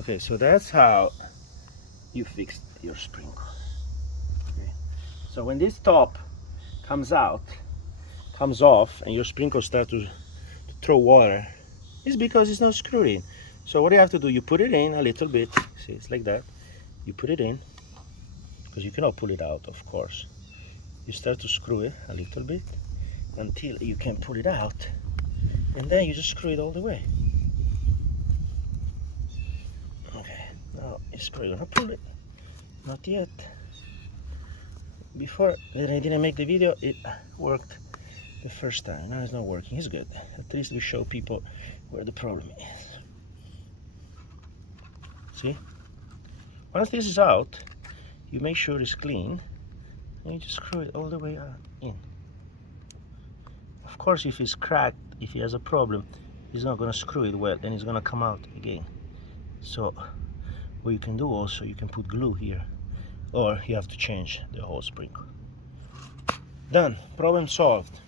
Okay, so that's how you fix your sprinkler. Okay. So when this top comes off, and your sprinkler starts to throw water, it's because it's not screwed in. So what you have to do, you put it in a little bit. See, it's like that. You put it in, because you cannot pull it out, of course. You start to screw it a little bit until you can pull it out, and then you just screw it all the way. Okay, now it's probably gonna pull it. Not yet. Before that I didn't make the video, it worked the first time. Now it's not working. It's good. At least we show people where the problem is. See? Once this is out, you make sure it's clean, and you just screw it all the way in. Of course, if it's cracked, if he has a problem, he's not gonna screw it well, and it's gonna come out again. So what you can do also, you can put glue here, or you have to change the whole sprinkler. Done. Problem solved.